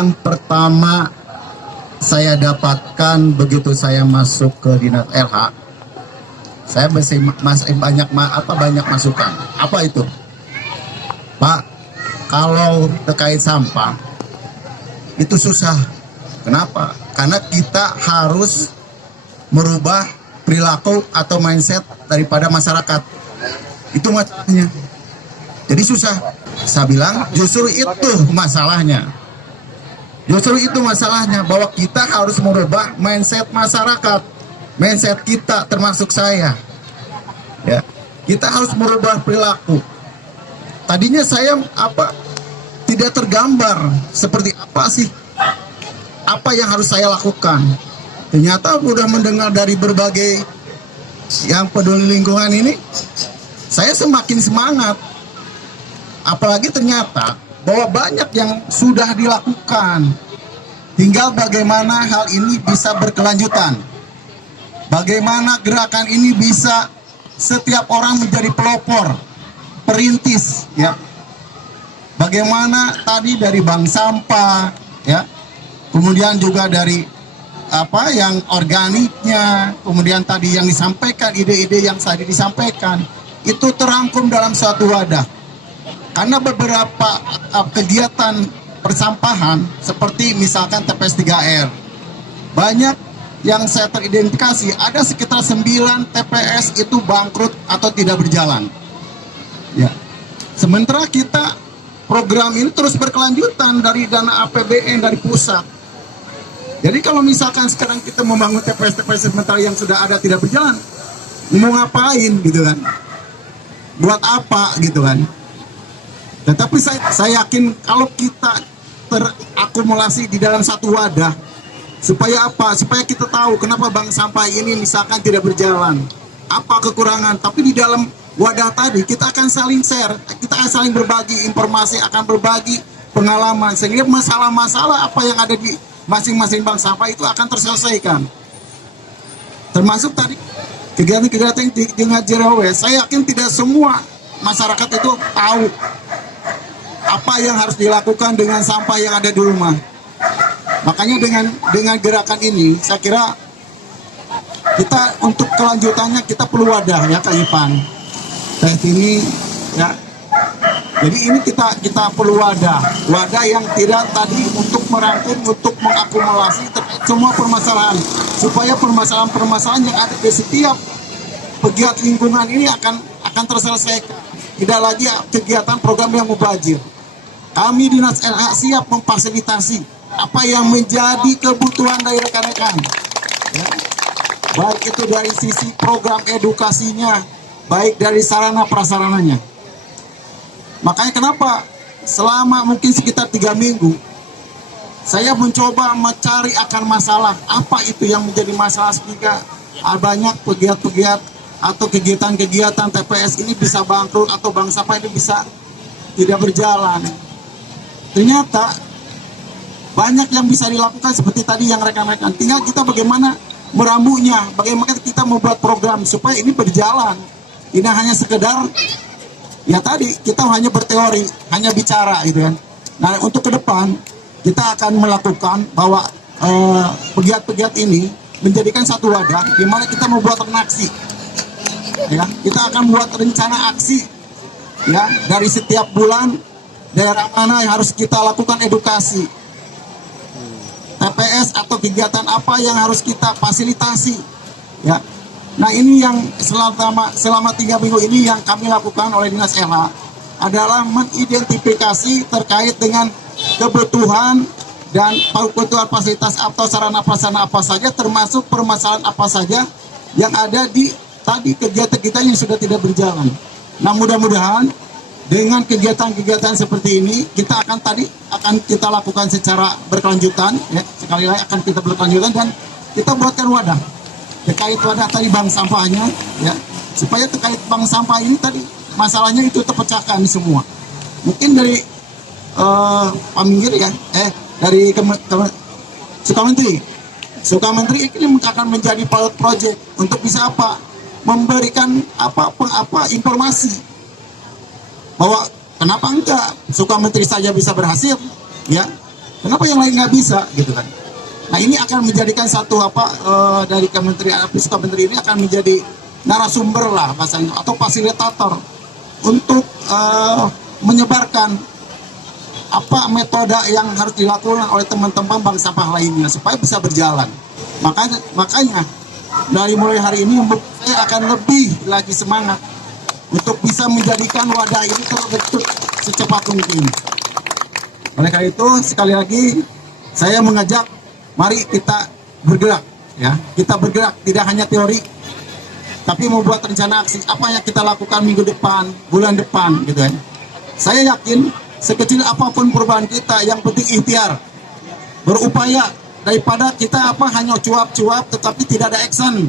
Yang pertama saya dapatkan begitu saya masuk ke Dinas LH, saya masih banyak masukan. Apa itu? Pak, kalau terkait sampah itu susah. Kenapa? Karena kita harus merubah perilaku atau mindset daripada masyarakat. Itu masalahnya. Jadi susah. Saya bilang justru itu masalahnya. Justru itu masalahnya, bahwa kita harus merubah mindset masyarakat, mindset kita termasuk saya. Ya, kita harus merubah perilaku. Tadinya saya tidak tergambar seperti apa sih, apa yang harus saya lakukan. Ternyata udah mendengar dari berbagai yang peduli lingkungan ini, saya semakin semangat. Apalagi ternyata bahwa banyak yang sudah dilakukan. Tinggal bagaimana hal ini bisa berkelanjutan. Bagaimana gerakan ini bisa setiap orang menjadi pelopor, perintis, ya. Bagaimana tadi dari bank sampah, ya. Kemudian juga dari yang organiknya, kemudian tadi yang disampaikan, ide-ide yang tadi disampaikan, itu terangkum dalam suatu wadah. Karena beberapa kegiatan persampahan seperti misalkan TPS 3R, banyak yang saya teridentifikasi, ada sekitar 9 TPS itu bangkrut atau tidak berjalan. Ya. Sementara kita program ini terus berkelanjutan dari dana APBN dari pusat. Jadi kalau misalkan sekarang kita membangun TPS-TPS sementara yang sudah ada tidak berjalan, mau ngapain gitu kan? Buat apa gitu kan? Tetapi saya yakin kalau kita terakumulasi di dalam satu wadah, supaya apa? Supaya kita tahu kenapa bank sampah ini misalkan tidak berjalan, apa kekurangan. Tapi di dalam wadah tadi kita akan saling share, kita akan saling berbagi informasi, akan berbagi pengalaman, sehingga masalah-masalah apa yang ada di masing-masing bank sampah itu akan terselesaikan. Termasuk tadi kegiatan-kegiatan dengan zero waste. Saya yakin tidak semua masyarakat itu tahu apa yang harus dilakukan dengan sampah yang ada di rumah. Makanya dengan gerakan ini, saya kira kita untuk kelanjutannya kita perlu wadah, ya Kak Ipan. Ini ya. Jadi ini kita perlu wadah yang tidak tadi untuk merangkum, untuk mengakumulasi semua permasalahan, supaya permasalahan-permasalahan yang ada di setiap pegiat lingkungan ini akan terselesaikan. Tidak lagi kegiatan program yang mubazir. Kami Dinas LH siap memfasilitasi apa yang menjadi kebutuhan dari rekan-rekan. Ya. Baik itu dari sisi program edukasinya, baik dari sarana prasarananya. Makanya kenapa selama mungkin sekitar 3 minggu saya mencoba mencari akan masalah apa itu yang menjadi masalah, sehingga banyak pegiat-pegiat atau kegiatan-kegiatan TPS ini bisa bangkrut atau bank sampah ini bisa tidak berjalan. Ternyata banyak yang bisa dilakukan seperti tadi yang rekan-rekan. Tinggal kita bagaimana meramunya, bagaimana kita membuat program supaya ini berjalan. Tidak hanya sekedar ya tadi kita hanya berteori, hanya bicara gitu kan. Nah untuk ke depan kita akan melakukan bahwa pegiat-pegiat ini menjadikan satu wadah di mana kita membuat aksi. Ya, kita akan buat rencana aksi ya dari setiap bulan. Daerah mana yang harus kita lakukan edukasi, TPS atau kegiatan apa yang harus kita fasilitasi ya. Nah ini yang selama 3 minggu ini yang kami lakukan oleh Dinas LH adalah mengidentifikasi terkait dengan kebutuhan dan kebutuhan fasilitas atau sarana prasarana apa saja, termasuk permasalahan apa saja yang ada di tadi kegiatan-kegiatan yang sudah tidak berjalan. Nah mudah-mudahan dengan kegiatan-kegiatan seperti ini kita akan kita lakukan secara berkelanjutan ya, sekali lagi akan kita berkelanjutan dan kita buatkan wadah terkait wadah tadi bank sampahnya ya, supaya terkait bank sampah ini tadi masalahnya itu terpecahkan semua. Mungkin dari Pak Minggir ya, dari Sukamenteri ini akan menjadi pilot project untuk bisa memberikan informasi bahwa kenapa enggak Sukamenteri saja bisa berhasil ya, Kenapa yang lain nggak bisa gitu kan? Nah ini akan menjadikan satu dari kementerian ini akan menjadi narasumber lah bahasanya atau fasilitator untuk menyebarkan apa metode yang harus dilakukan oleh teman-teman bank sampah lainnya supaya bisa berjalan. Makanya dari mulai hari ini saya akan lebih lagi semangat untuk bisa menjadikan wadah ini terbentuk secepat mungkin. Oleh karena itu sekali lagi saya mengajak mari kita bergerak ya. Kita bergerak tidak hanya teori tapi membuat rencana aksi apa yang kita lakukan minggu depan, bulan depan gitu kan. Saya yakin sekecil apapun perubahan kita yang penting ikhtiar. Berupaya daripada kita hanya cuap-cuap tetapi tidak ada action.